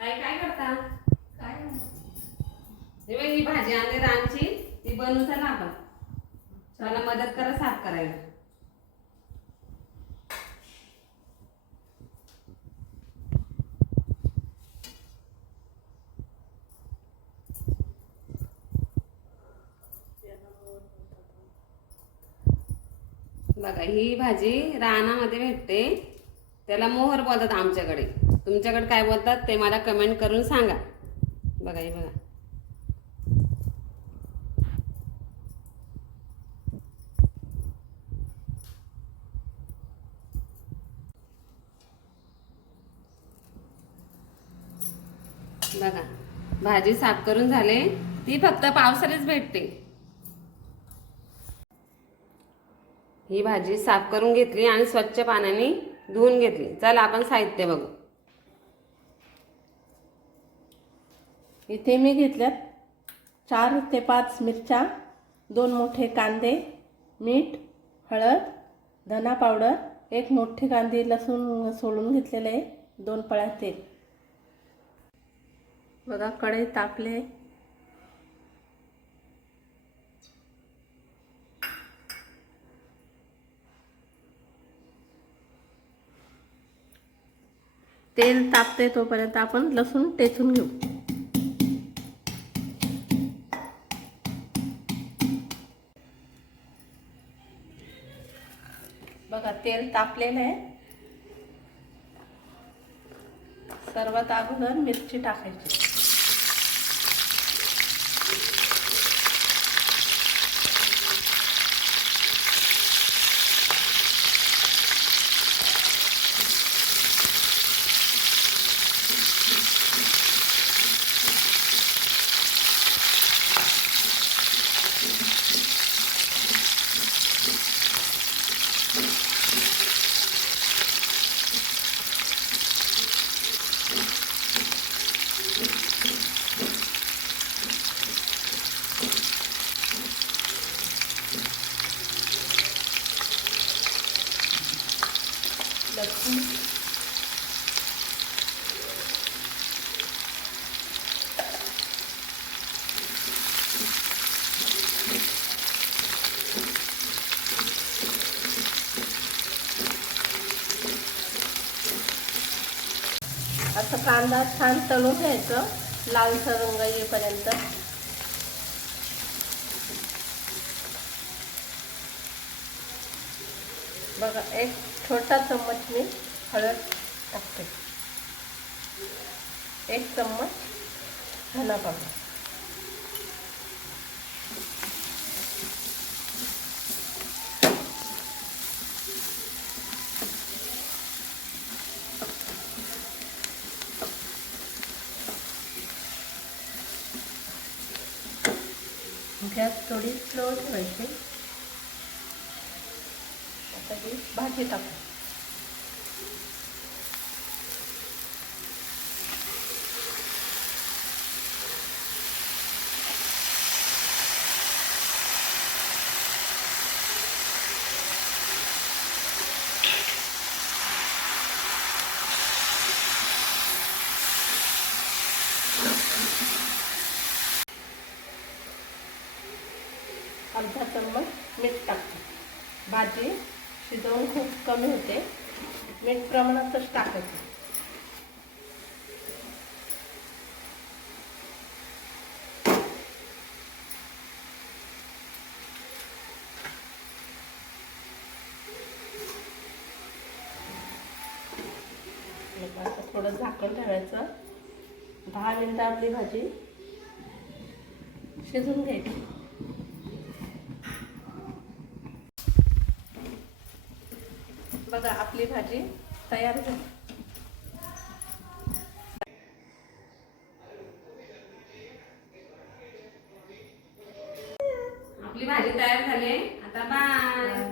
काय काय करता? काय हे बघ, ही भाजी आणली रानची, ती बनवू चला आपण. मला मदत करा साफ करायला. बघा, ही भाजी रानामध्ये भेटते, त्याला मोहर बोलतात आमच्याकडे. तुमच्याकडे काय बोलतात ते मला कमेंट करून सांगा. बघा हे बघा, बघा भाजी साफ करून झाले. ती फक्त पावसाळ्यात भेटते. ही भाजी साफ करून घेतली आणि स्वच्छ पाण्याने धुवून घेतली. चला आपण साहित्य बघू. इथे मी घेतल्यात 4 ते 5 मिरच्या, 2 मोठे कांदे, मीठ, हळद, धना पावडर, 1 मोठी कांदी लसूण सोलून घेतलेले आहे, 2 पळ्या तेल. बघा कढई तापले. तेल तापते तोपर्यंत आपण लसूण टेचून घेऊ. बघा तेल तापलेलं आहे. सर्वात अगोदर मिरची टाकायची. लसूण, असं कांदा छान तळून घ्यायचं लालसर रंग येईपर्यंत. बघा 1 छोटा चम्मच मी हळद टाकते, 1 चम्मच धना पावडर, गॅस थोडी स्लो ठेवायची. आता ही भाजी टाकू. अर्धा चम्मच मीठ टाकते. भाजी शिजवून खूप कमी होते, मीठ प्रमाणातच टाकायचं. आता थोडं झाकण ठेवायचं. 10 मिनिटं आपली भाजी शिजून घ्यायची. बघा आपली भाजी तयार झाली. आपली भाजी तयार झाली. आता बाय.